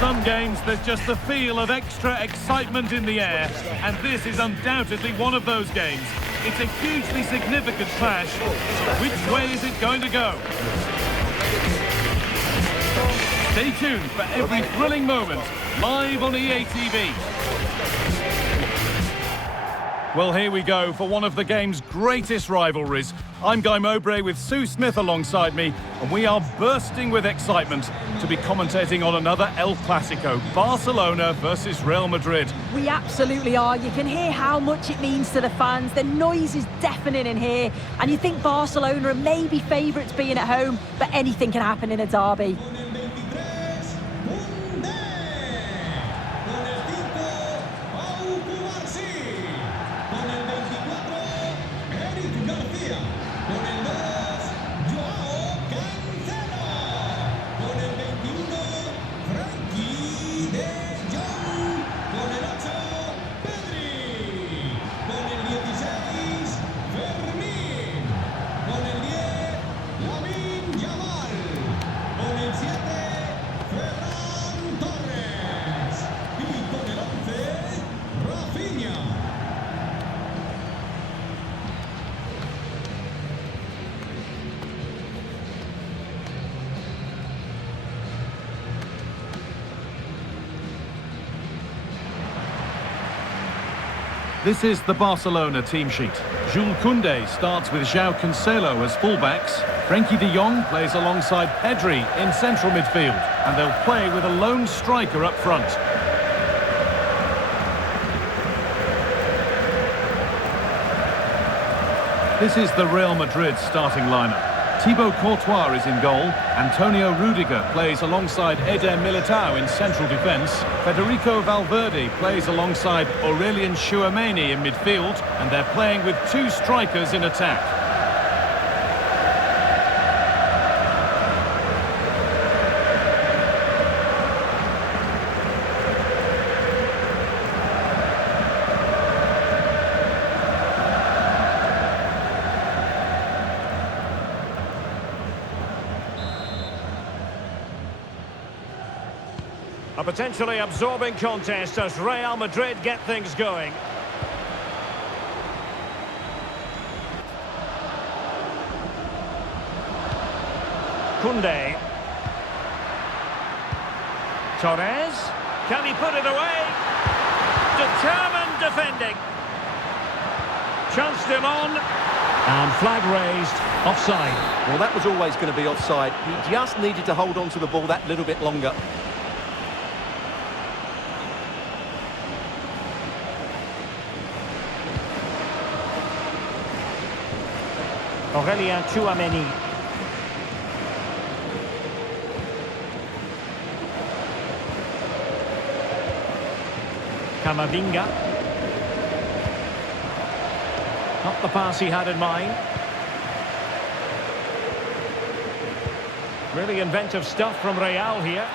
Some games, there's just the feel of extra excitement in the air, and this is undoubtedly one of those games. It's a hugely significant clash, so which way is it going to go? Stay tuned for every thrilling moment, live on EA TV. Well, here we go for one of the game's greatest rivalries. I'm Guy Mowbray with Sue Smith alongside me, and we are bursting with excitement to be commentating on another El Clasico, Barcelona versus Real Madrid. We absolutely are. You can hear how much it means to the fans. The noise is deafening in here, and you think Barcelona are maybe favourites being at home, but anything can happen in a derby. This is the Barcelona team sheet. Jules Koundé starts with João Cancelo as fullbacks. Frenkie de Jong plays alongside Pedri in central midfield. And they'll play with a lone striker up front. This is the Real Madrid starting lineup. Thibaut Courtois is in goal. Antonio Rudiger plays alongside Eder Militao in central defence. Federico Valverde plays alongside Aurelien Tchouameni in midfield. And they're playing with two strikers in attack. A potentially absorbing contest as Real Madrid get things going. Koundé. Torres. Can he put it away? Determined defending. Chance still on. And flag raised. Offside. Well, that was always going to be offside. He just needed to hold on to the ball that little bit longer. Aurelien Tchouameni. Camavinga. Not the pass he had in mind. Really inventive stuff from Real here.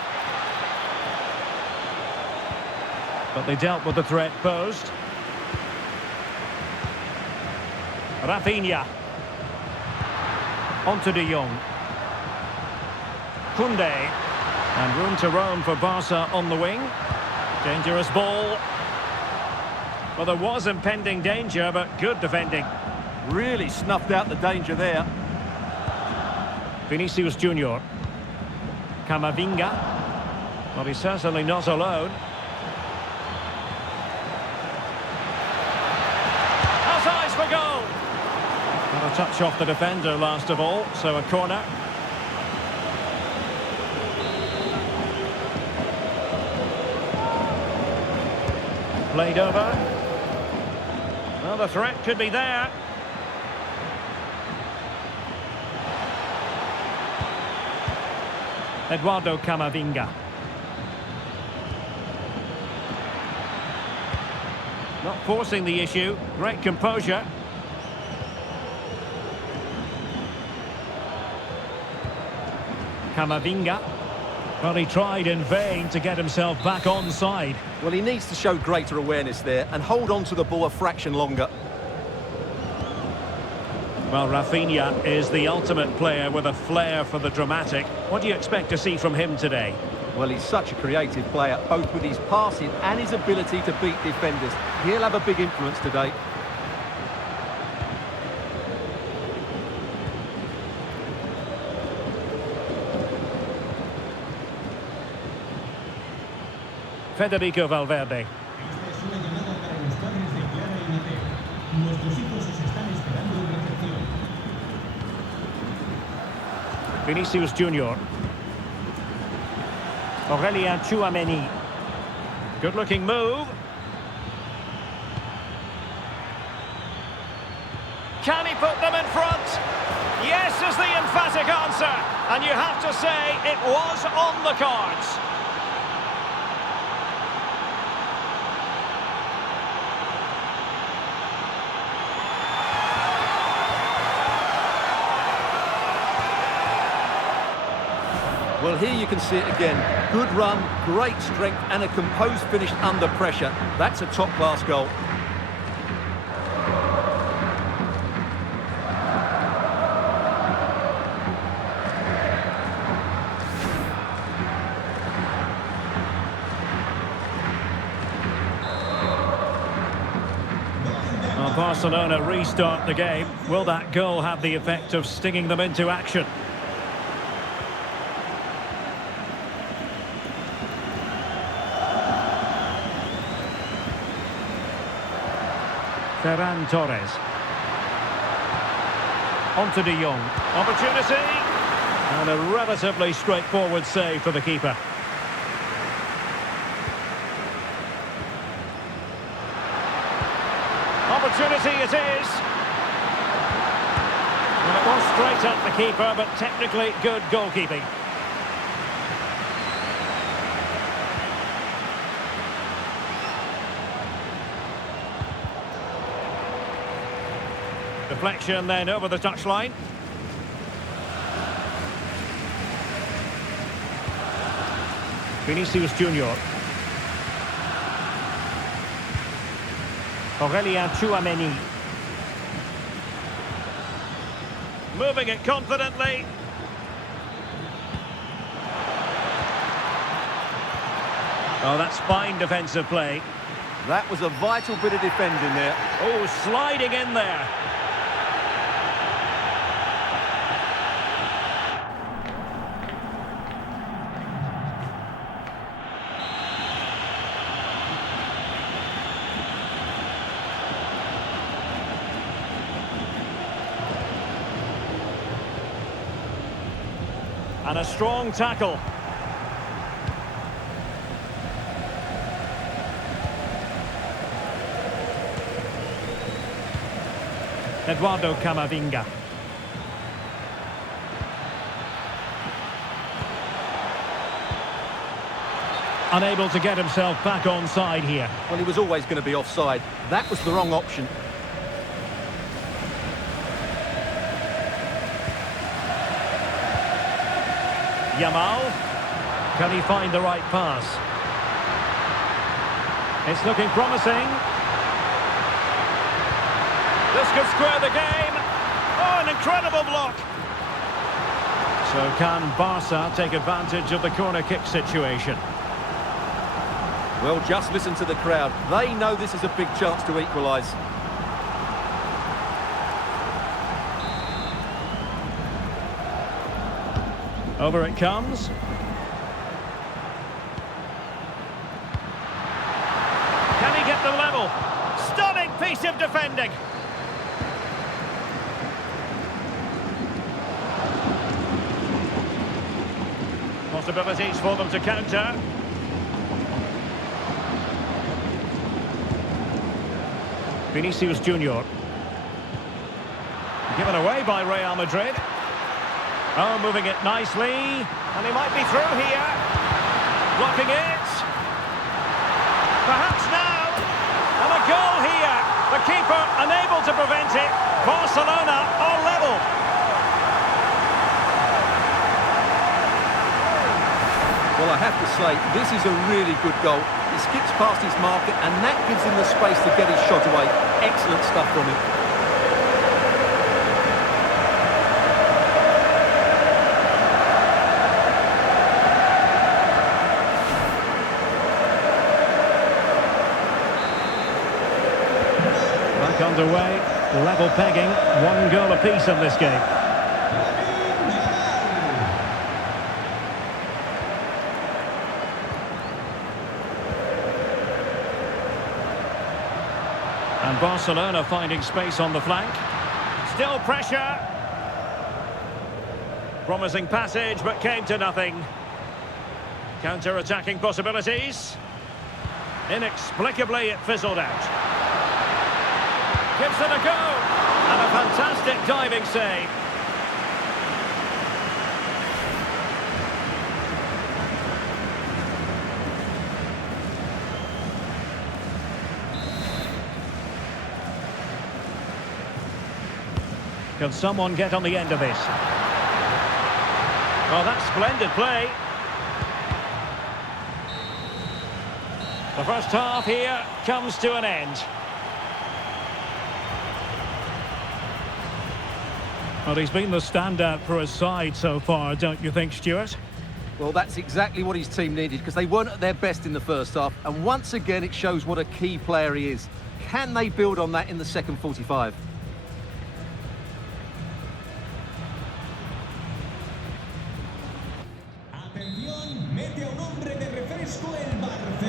But they dealt with the threat posed. Rafinha. Onto de Jong. Koundé. And room to roam for Barca on the wing. Dangerous ball. Well, there was impending danger, but good defending. Really snuffed out the danger there. Vinicius Junior. Camavinga. Well, he's certainly not alone. Has eyes for goal. Got a touch off the defender last of all, so a corner. Played over. Well, the threat could be there. Eduardo Camavinga. Not forcing the issue. Great composure. Camavinga. Well, he tried in vain to get himself back onside. Well, he needs to show greater awareness there and hold on to the ball a fraction longer. Well, Rafinha is the ultimate player with a flair for the dramatic. What do you expect to see from him today? Well, he's such a creative player, both with his passing and his ability to beat defenders. He'll have a big influence today. Federico Valverde. Esta es una llamada para los padres de Clara y Mateo. Nuestros hijos os están esperando en recepción. Vinicius Junior. Aurelien Tchouameni. Good looking move. Can he put them in front? Yes is the emphatic answer. And you have to say it was on the cards. Well, here you can see it again. Good run, great strength, and a composed finish under pressure. That's a top-class goal. Well, Barcelona restart the game. Will that goal have the effect of stinging them into action? Ferran Torres. On to De Jong. Opportunity. And a relatively straightforward save for the keeper. Opportunity it is. Well, it was straight at the keeper, but technically good goalkeeping. Deflection then over the touchline. Vinicius Junior. Aurelien Tchouameni. Moving it confidently. Oh, that's fine defensive play. That was a vital bit of defending there. Oh, sliding in there. And a strong tackle. Eduardo Camavinga. Unable to get himself back on side here. Well, he was always going to be offside. That was the wrong option. Yamal. Can he find the right pass? It's looking promising. This could square the game. Oh, an incredible block. So can Barca take advantage of the corner kick situation? Well, just listen to the crowd. They know this is a big chance to equalise. Over it comes. Can he get the level? Stunning piece of defending. Possibilities for them to counter. Vinicius Junior. Given away by Real Madrid. Oh, moving it nicely. And he might be through here. Blocking it. Perhaps now. And a goal here. The keeper unable to prevent it. Barcelona are level. Well, I have to say, this is a really good goal. He skips past his marker, and that gives him the space to get his shot away. Excellent stuff from him. Back underway, level pegging, 1 goal apiece in this game. And Barcelona finding space on the flank. Still pressure. Promising passage, but came to nothing. Counter-attacking possibilities. Inexplicably, it fizzled out. Gives it a go. And a fantastic diving save. Can someone get on the end of this? Well, that's splendid play. The first half here comes to an end. Well, he's been the standout for his side so far, don't you think, Stuart? Well, that's exactly what his team needed, because they weren't at their best in the first half. And once again, it shows what a key player he is. Can they build on that in the second 45?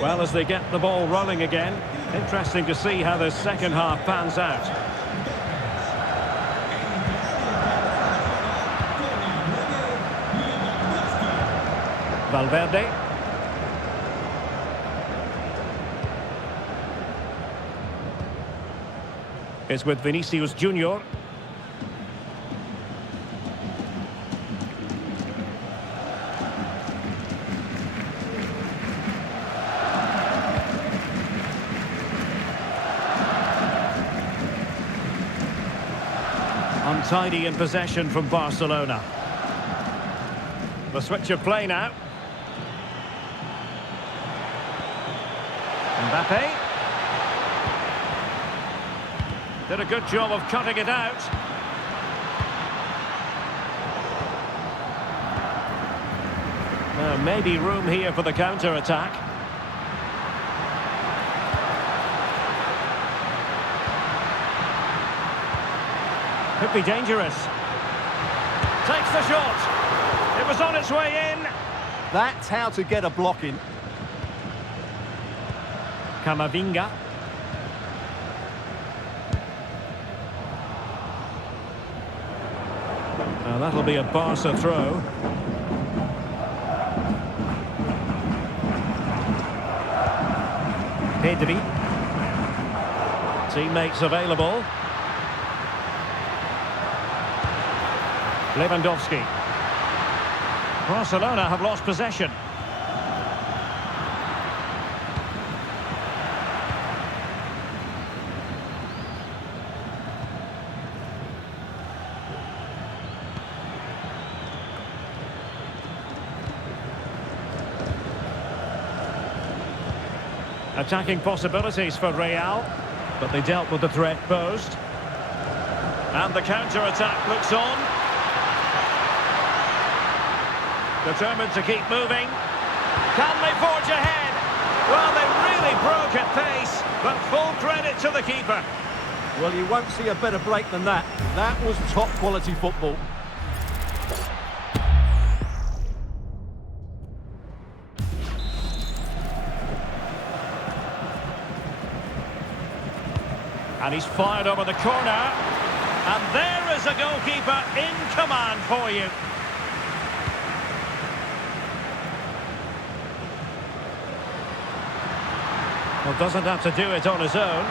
Well, as they get the ball rolling again, interesting to see how the second half pans out. Valverde. It's with Vinicius Junior. Untidy in possession from Barcelona. The switch of play now. Mbappe. Did a good job of cutting it out. Maybe room here for the counter-attack. Could be dangerous. Takes the shot. It was on its way in. That's how to get a block in. Camavinga. Now that'll be a Barca throw. Pedri. Teammates available. Lewandowski. Barcelona have lost possession. Attacking possibilities for Real, but they dealt with the threat posed. And the counter-attack looks on. Determined to keep moving. Can they forge ahead? Well, they really broke at pace, but full credit to the keeper. Well, you won't see a better break than that. That was top-quality football. And he's fired over the corner. And there is a goalkeeper in command for you. Well, doesn't have to do it on his own.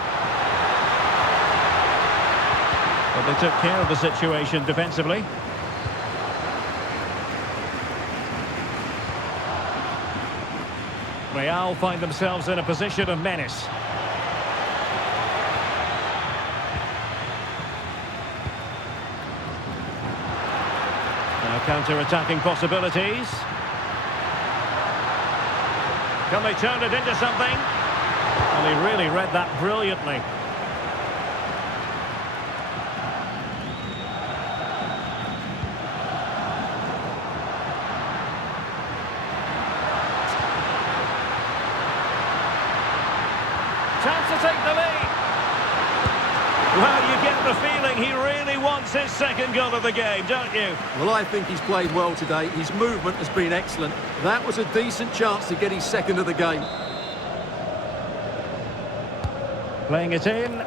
But they took care of the situation defensively. Real find themselves in a position of menace. Now counter-attacking possibilities. Can they turn it into something? Well, he really read that brilliantly. Chance to take the lead. Well, you get the feeling he really wants his second goal of the game, don't you? Well, I think he's played well today. His movement has been excellent. That was a decent chance to get his second of the game. Playing it in.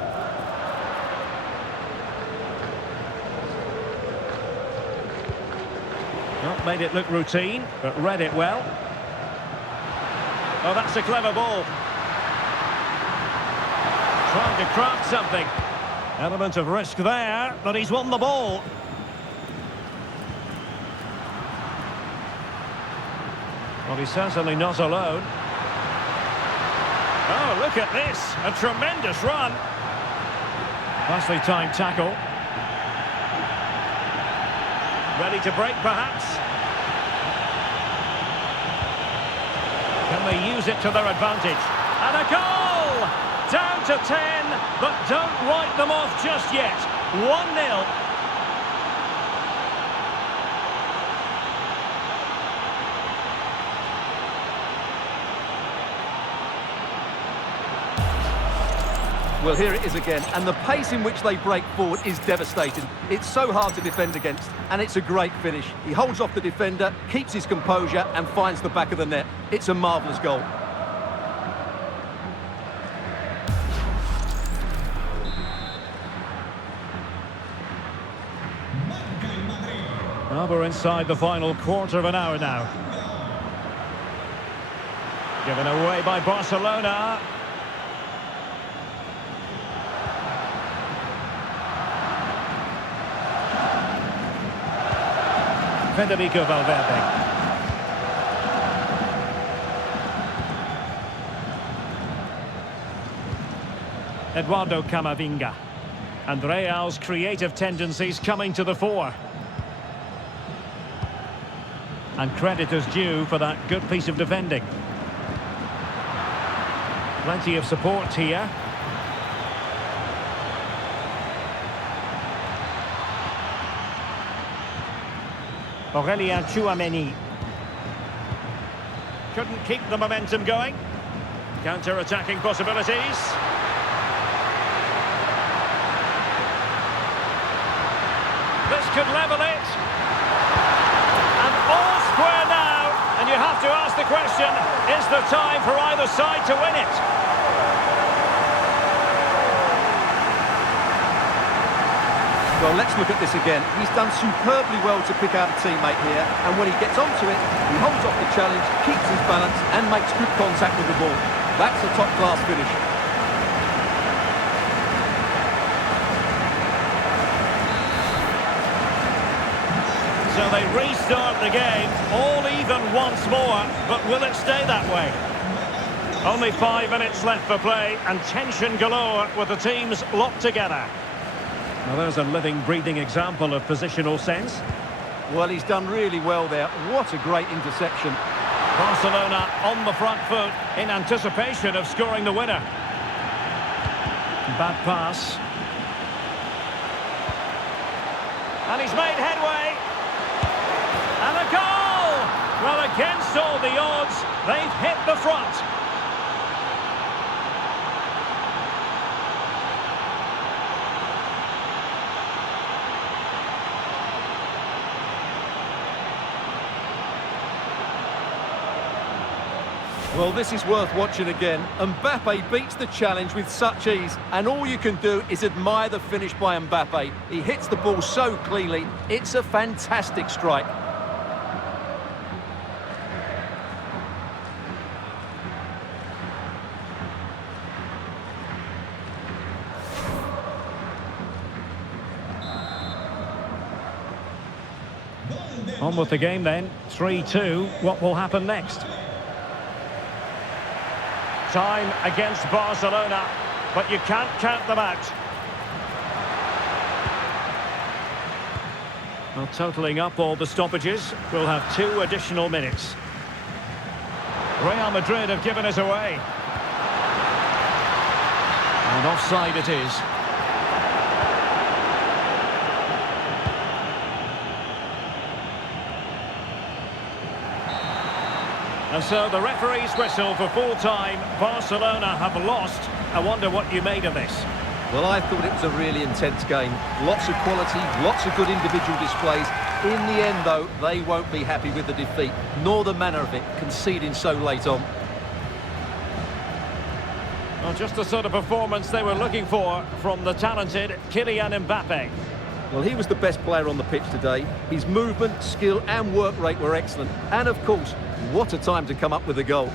Not made it look routine, but read it well. Oh, that's a clever ball. Trying to craft something. Element of risk there, but he's won the ball. Well, he's certainly not alone. Oh, look at this. A tremendous run. Nicely timed tackle. Ready to break, perhaps. Can they use it to their advantage? And a goal! Down to 10, but don't write them off just yet. 1-0. Well, here it is again, and the pace in which they break forward is devastating. It's so hard to defend against, and it's a great finish. He holds off the defender, keeps his composure, and finds the back of the net. It's a marvellous goal. Well, we're inside the final quarter of an hour now. Given away by Barcelona. Federico Valverde. Eduardo Camavinga. And Real's creative tendencies coming to the fore. And credit is due for that good piece of defending. Plenty of support here. Aurélien Tchouameni. Couldn't keep the momentum going. Counter-attacking possibilities. This could level it. And all square now. And you have to ask the question, is there time for either side to win it? Well, let's look at this again. He's done superbly well to pick out a teammate here, and when he gets onto it, he holds off the challenge, keeps his balance, and makes good contact with the ball. That's a top-class finish. So they restart the game, all even once more, but will it stay that way? Only 5 minutes left for play, and tension galore with the teams locked together. Now there's a living, breathing example of positional sense. Well, he's done really well there. What a great interception. Barcelona on the front foot in anticipation of scoring the winner. Bad pass. And he's made headway. And a goal! Well, against all the odds, they've hit the front. Well, this is worth watching again. Mbappe beats the challenge with such ease, and all you can do is admire the finish by Mbappe. He hits the ball so cleanly. It's a fantastic strike. On with the game then. 3-2. What will happen next? Time against Barcelona, but you can't count them out. Well, totalling up all the stoppages, we'll have 2 additional minutes. Real Madrid have given us away. And offside it is. And so the referee's whistle for full time. Barcelona have lost. I wonder what you made of this. Well, I thought it was a really intense game. Lots of quality, lots of good individual displays. In the end, though, they won't be happy with the defeat, nor the manner of it, conceding so late on. Well, just the sort of performance they were looking for from the talented Kylian Mbappe. Well, he was the best player on the pitch today. His movement, skill and work rate were excellent. And, of course, what a time to come up with a goal.